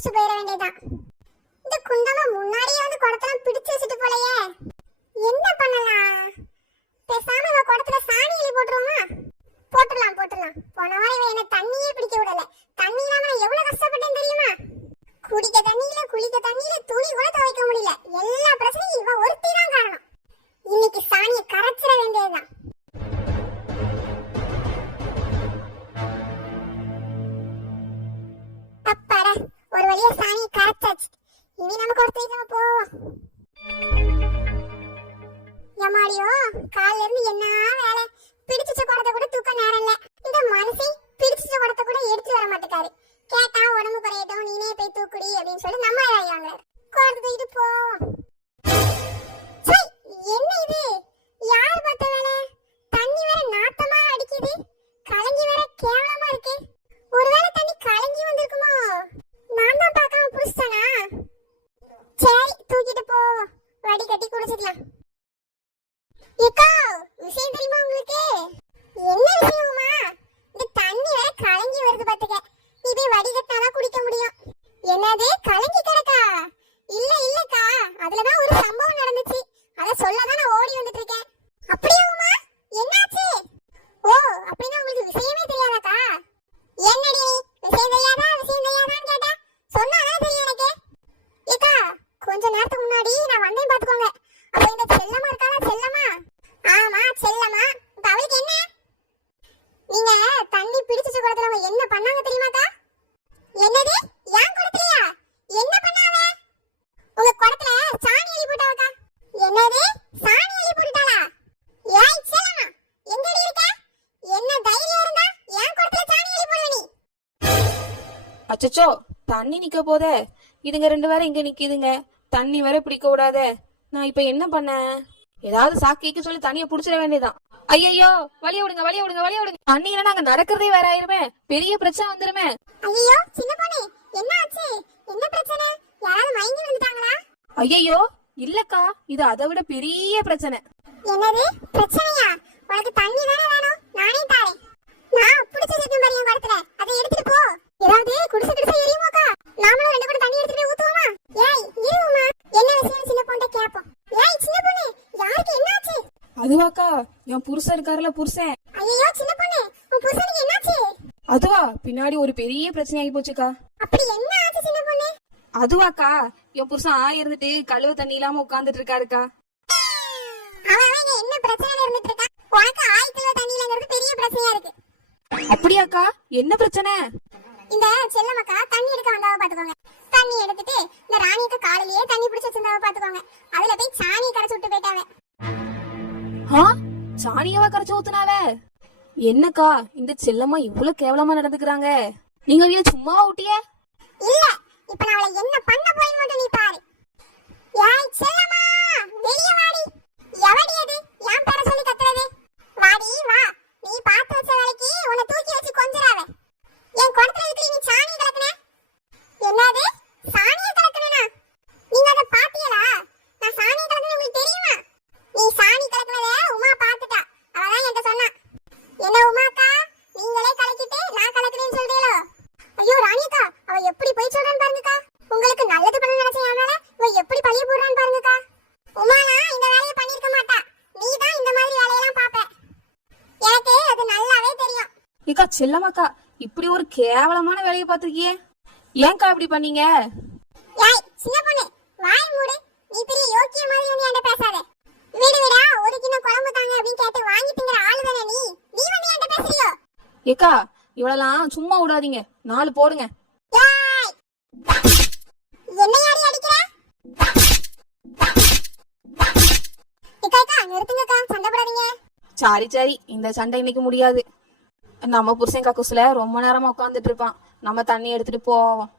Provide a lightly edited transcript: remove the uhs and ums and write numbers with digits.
குடிச்சிட்டு போயிட வேண்டியதான். இந்த குந்தமா முன்னாடியே வந்து குடத்தெல்லாம் பிடிச்சு வச்சுட்டு போலையே, என்ன பண்ணலாம்? பேசாம இவ குடத்துல சாணி எலி போட்டுருவோமா? போட்டுடலாம். போன வாரம் இவ என்ன தண்ணியே பிடிக்க விடல. தண்ணி இல்லாம நான் எவ்வளவு கஷ்டப்பட்டேன் தெரியுமா? குடிக்க தண்ணியில, குளிக்க தண்ணியில, துணி கூட துவைக்க முடியல. எல்லா பிரச்சனையும் இவ ஒருத்தி தான் காரணம். இன்னைக்கு சாணியை கரைச்சிட வேண்டியதுதான். அப்பாடா, ஒரு வழியா சாணியை கரைச்சாச்சு. இனி நமக்கு ஒரு தீர்வு போவோம். எம்மாடியோ, காலையில இருந்து என்ன வேலை! பிடிச்ச குடத்தை கூட தூக்க நேரம் இல்ல. இந்த மனுஷன் பிடிச்ச குடத்தை கூட எடுத்து வர மாட்டேக்காரு. கேட்டா உடம்பு குறையட்டும், நீனே போய் தூக்குடி அப்படின்னு சொல்லி நம்ம வாங்குறாங்க. குடத்தை தூக்கிட்டு போவோம். என்ன இது? யார் பார்த்த வேலை? தண்ணி வேற நாத்தமா அடிக்குது, கலங்கி வேற கேவலமா இருக்கு. ஒருவேளை தண்ணி கலங்கி வந்திருக்குமோ? நான் தான் பார்க்காம புடிச்சிட்டானா? சரி, தூக்கிட்டு போவோம். வடி கட்டி குடிச்சிடலாம். ஏக்கா, விஷயம் தெரியுமா உங்களுக்கு? என்ன விஷயமா? இந்த தண்ணி வேற கலங்கி வருது பாத்துக்க. நீ போய் வடிகட்டினாதான் குடிக்க முடியும். என்னது, கலங்கி கிடக்கா? இல்லக்கா, அதுலதான் ஒரு சம்பவம் நடந்துச்சு. அத சொல்லதான் நான் ஓடி வந்துட்டு இருக்கேன். அப்படியாமா? என்னாச்சு? ஓ, அப்படின்னா உங்களுக்கு விஷயமே தெரியாதாக்கா? என்னடி விஷயம் தெரியாதான்னு கேட்டா சொன்னாதான் தெரியும் எனக்கு. ஏக்கா, கொஞ்ச நேரத்துக்கு முன்னாடி நான் வந்தேன் பாத்துக்கோங்க. அப்ப இந்த செல்லமா இருக்காளா? செல்லமா? ஆமா, செல்லமா. இப்ப அவளுக்கு என்ன? நீங்க தண்ணி பிடிச்சு குடத்துல என்ன பண்ணாங்க தெரியுமாக்கா? என்னது, ஏன் குடத்துலயா? என்ன பண்ணாவ? உங்க குடத்துல சாணி எலி போட்டாவக்கா. என்னது, சாணி எலி போட்டுட்டாளா? ஏய் செல்லமா, எங்கடி இருக்க? என்ன தைரியம் இருந்தா ஏன் குடத்துல சாணி எலி போடுவ நீ? அச்சச்சோ, தண்ணி நிக்க போதே. இதுங்க ரெண்டு பேரும் இங்க நிக்குதுங்க. தண்ணி வேற பிடிக்க விடாதே. நான் இப்ப என்ன பண்ண? ஏதாவது சாக்கிக்கு சொல்லி தண்ணிய புடிச்சிட வேண்டியதான். ஐயோ, வழிய விடுங்க. தண்ணி இல்லைன்னா அங்க நடக்கிறதே வேற ஆயிருமே. பெரிய பிரச்சனை வந்துருமே. ஐயோ சின்ன பொண்ணு, என்ன ஆச்சு? என்ன பிரச்சனை? யாராவது மயங்கி விழுந்துட்டாங்களா? ஐயோ இல்லக்கா, இது அதை விட பெரிய பிரச்சனை. என்னது பிரச்சனையா? உனக்கு தண்ணி தானே வேணும், நானே தாரேன். நான் புடிச்சு வச்சிருக்கேன் பாரு என் குடத்துல, அதை எடுத்துட்டு போ. ஏதாவது குடிசை எரியுமாக்கா? நாமளும் ரெண்டு கூட தண்ணி எடுத்துட்டு ஊத்துவோமா? ஏய் இருவுமா, என்ன விஷயம் சின்ன பொண்ணு கேப்போம். ஏய் சின்ன பொண்ணு, யாருக்கு என்ன ஆச்சு? அதுவாக்கா, என் புருஷன் இருக்காருல, புருஷன். ஐயோ சின்ன பொண்ணு, உன் புருஷனுக்கு என்னாச்சு? அதுவா, பின்னாடி ஒரு பெரிய பிரச்சனை ஆகி போச்சுக்கா. அப்படி என்ன ஆச்சு சின்ன பொண்ணு? அதுவாக்கா, என் புருஷன் இருந்துட்டு கழுவு தண்ணி இல்லாம உட்கார்ந்துட்டு இருக்காருக்கா. அவன் என்ன பிரச்சனையில இருந்துட்டு இருக்கா? உனக்கு 1000 கிலோ தண்ணி இல்லங்கிறது பெரிய பிரச்சனையா இருக்கு. அப்படியாக்கா, என்ன பிரச்சனை? இந்த செல்லமக்கா தண்ணி எடுக்க வந்தாவ பாத்துக்கோங்க. தண்ணி எடுத்துட்டு இந்த ராணிக்கு காலையிலேயே தண்ணி பிடிச்சு வச்சிருந்தாவ பாத்துக்கோங்க. அதுல போய் சாணி கரைச்சு விட்டு போயிட்டாவ. சாணியவா கரைச்சு ஊத்துனாவ? என்னக்கா, இந்த செல்லம்மா இவ்வளவு கேவலமா நடந்துக்கிறாங்க. நீங்க வீட சும்மாவா விட்டிய? இல்ல, இப்ப நான் அவளை என்ன பண்ண போய் மட்டும் நீ பாரு. ஏய் செல்லம்மா, வெளிய வாடி. எவடி அது ஏன் பேர சொல்லி கத்துறது? வாடி வா. நீ பாத்து வச்ச வேலைக்கு உன்னை தூக்கி வச்சு கொஞ்சறாவ. என் குடத்துல இருக்கிற நீ சாணி கலக்குன. என்னது, சாணியை கலக்குனா? நீங்க அத பாத்தியலா? நான் சாணி கலக்குன உங்களுக்கு தெரியுமா? நீ சாணி கலக்குனத உமா பாத்துட்டா. அவதான் என்கிட்ட சொன்னா. என்ன உமாக்கா, நீங்களே கலக்கிட்டு நான் கலக்குறேன்னு சொல்றீங்களோ? ஐயோ ராணியக்கா, அவ எப்படி போய் சொல்றான்னு பாருங்கக்கா. உங்களுக்கு நல்லது பண்ண நினைச்சேனால இவ எப்படி பழிய போடுறான்னு பாருங்கக்கா. உமானா இந்த வேலையை பண்ணிருக்க மாட்டா. நீ தான் இந்த மாதிரி வேலையெல்லாம் பாப்ப. எனக்கு அது நல்லாவே தெரியும். ஏக்கா செல்லமாக்கா, இப்படி ஒரு கேவலமான வேலையை பாத்துருக்கியே. ஏன்க்கா இப்படி பண்ணீங்க? ஏய் சின்ன பொண்ணு, வாய் மூடு. நீ பெரிய யோக்கிய மாதிரி வந்து என்கிட்ட பேசாத. வீடா ஒரு கிலோ குழம்பு தாங்க அப்படின்னு கேட்டு வாங்கி திங்கிற ஆளு தானே நீ. நீ வந்து என்கிட்ட பேசுறியோ? ஏக்கா, இவளெல்லாம் சும்மா விடாதீங்க, 4 போடுங்க. ஏய், என்ன யாரி அடிக்கிற? இக்கா நிறுத்துங்கக்கா, சண்டை போடாதீங்க. சரி, இந்த சண்டை இன்னைக்கு முடியாது. நம்ம புருஷன் கக்கூசுல ரொம்ப நேரமா உட்காந்துட்டு இருப்பான். நம்ம தண்ணி எடுத்துட்டு போவோம்.